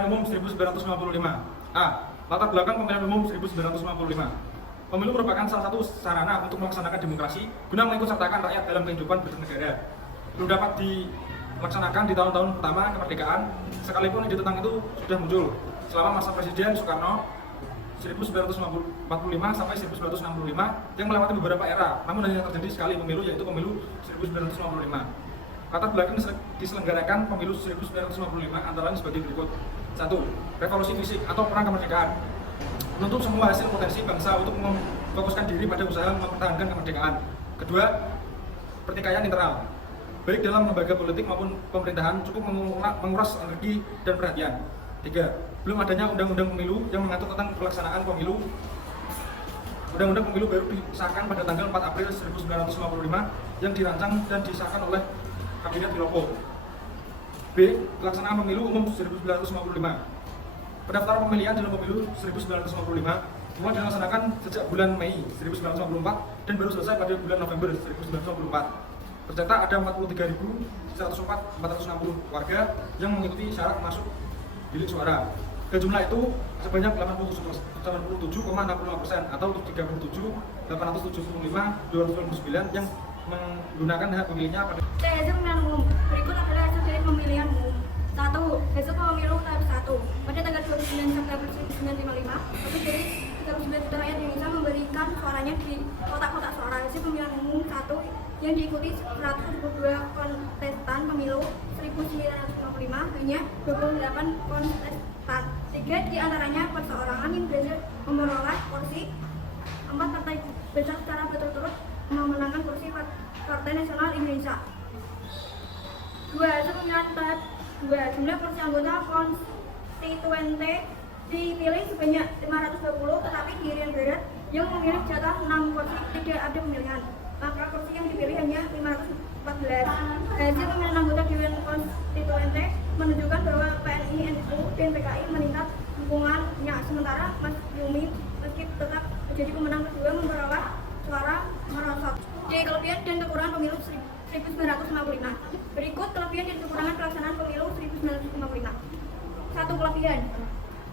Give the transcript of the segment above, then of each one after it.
Pemilihan Umum 1955. A. Latar belakang pemilihan umum 1955. Pemilu merupakan salah satu sarana untuk melaksanakan demokrasi guna mengikutsertakan rakyat dalam kehidupan bernegara. Belum dapat dilaksanakan di tahun-tahun pertama kemerdekaan, sekalipun ide tentang itu sudah muncul selama masa Presiden Soekarno 1945 sampai 1965 yang melewati beberapa era, namun hanya terjadi sekali pemilu, yaitu pemilu 1955. Latar belakang diselenggarakan pemilu 1955 antara lain sebagai berikut. 1. Revolusi fisik atau perang kemerdekaan menuntut semua hasil potensi bangsa untuk memfokuskan diri pada usaha mempertahankan kemerdekaan. Kedua, pertikaian internal, baik dalam lembaga politik maupun pemerintahan, cukup menguras energi dan perhatian. 3. Belum adanya undang-undang pemilu yang mengatur tentang pelaksanaan pemilu. Undang-undang pemilu baru disahkan pada tanggal 4 April 1955 yang dirancang dan disahkan oleh Kabinet Wilopo. B. Pelaksanaan pemilu umum 1955. Pendaftaran pemilihan dalam pemilu 1955 mulai dilaksanakan sejak bulan Mei 1954 dan baru selesai pada bulan November 1954. Tercatat ada 43.104.460 warga yang mengikuti syarat masuk bilik suara. Dan jumlah itu sebanyak 87,65% atau 37.875.229 yang menggunakan hak pilihnya pada hasil pemilihan umum. Berikut adalah hasil dari pemilihan umum. 1. Hasil pemilu tahap 1 pada tanggal 29 September 1955, lebih dari 39 juta rakyat Indonesia memberikan suaranya di kotak-kotak suara. Hasil pemilihan umum 1 yang diikuti 122 kontestan pemilu 1955, hanya 28 kontestan. 3 di antaranya perseorangan yang berhasil memperoleh kursi. 4 partai besar secara berturut-turut memenangkan kursi Partai Nasional Indonesia. 2. Hasil pemilihan tahap 2. Jumlah kursi anggota konstituente dipilih sebanyak 520, tetapi di Irian Barat yang memilih jatah 6 kursi tidak ada pemilihan, maka kursi yang dipilih hanya 514. Hasil pemilihan anggota Dewan Konstituente menunjukkan bahwa PNI, NU, dan PKI meningkat dukungannya, sementara Mas Yumi meski tetap menjadi pemenang kedua memperoleh suara merosot. D. Kelebihan dan kekurangan pemilu 1955. Berikut kelebihan dan kekurangan pelaksanaan pemilu 1955. 1. Kelebihan.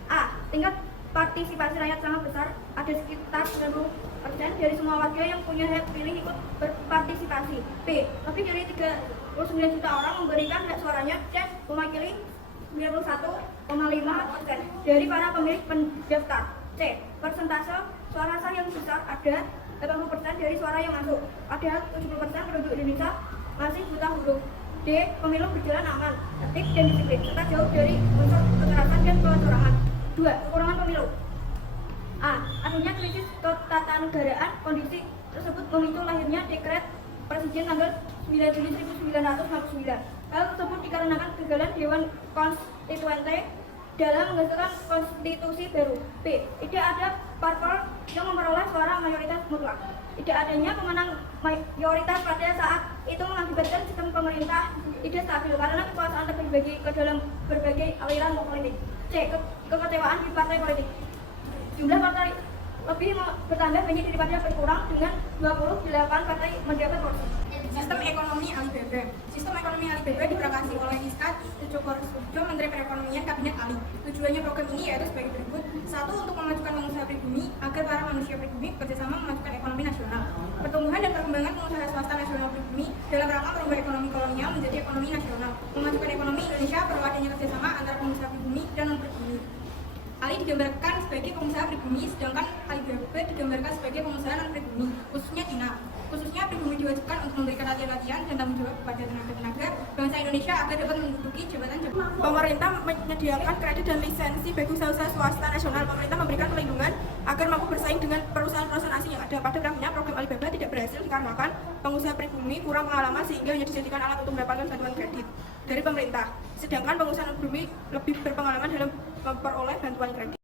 A. Tingkat partisipasi rakyat sangat besar, ada sekitar 90% dari semua warga yang punya hak pilih ikut berpartisipasi. B. Lebih dari 39 juta orang memberikan hak suaranya dan mewakili 91,5% dari para pemilih pendaftar. C. Persentase suara sah yang besar, ada 80% dari suara yang masuk, padahal 70% penduduk Indonesia masih buta huruf. D. Pemilu berjalan aman, tertib dan disiplin, serta jauh dari unsur kekerasan dan kecurangan. 2. Kekurangan pemilu. A. Adanya krisis ketatanegaraan. Kondisi tersebut memicu lahirnya dekret Presiden tanggal 9 Juni 1969. Hal tersebut dikarenakan kegagalan Dewan Konstituente dalam menghasilkan konstitusi baru. B. Tidak ada parpol yang memperoleh suara mayoritas mutlak. Tidak adanya pemenang mayoritas pada saat itu mengakibatkan sistem pemerintah tidak stabil karena kekuasaan terbagi ke dalam berbagai aliran politik. C. Kekecewaan di partai politik. Jumlah partai lebih bertambah banyak daripada berkurang dengan 28 partai mendapat kursi. Sistem ekonomi Alibaba. Sistem ekonomi Alibaba diprakarsai oleh Iskak Sujokerto, Menteri Perekonomian Kabinet Ali. Tujuannya program ini yaitu sebagai berikut. 1. Untuk memajukan pengusaha pribumi agar para manusia pribumi bekerjasama memajukan ekonomi nasional. Pertumbuhan dan perkembangan pengusaha swasta nasional pribumi dalam rangka merubah ekonomi kolonial menjadi ekonomi nasional. Memajukan ekonomi Indonesia perlu adanya kerjasama antara pengusaha pribumi dan non-pribumi. Ali digambarkan sebagai pengusaha pribumi, sedangkan Alibaba digambarkan sebagai pengusaha non-pribumi, khususnya Cina. Khususnya pribumi diwajibkan untuk memberikan latihan-latihan dan tanggung jawab kepada tenaga-tenaga bangsa Indonesia agar dapat menduduki jabatan-jabatan. Pemerintah menyediakan kredit dan lisensi bagi usaha-usaha swasta nasional. Pemerintah memberikan perlindungan agar mampu bersaing dengan perusahaan-perusahaan asing yang ada. Pada prinsipnya, program Alibaba tidak berhasil dikarenakan pengusaha pribumi kurang pengalaman sehingga hanya dijadikan alat untuk mendapatkan bantuan kredit dari pemerintah. Sedangkan pengusaha non-pribumi lebih berpengalaman dalam memperoleh bantuan kredit.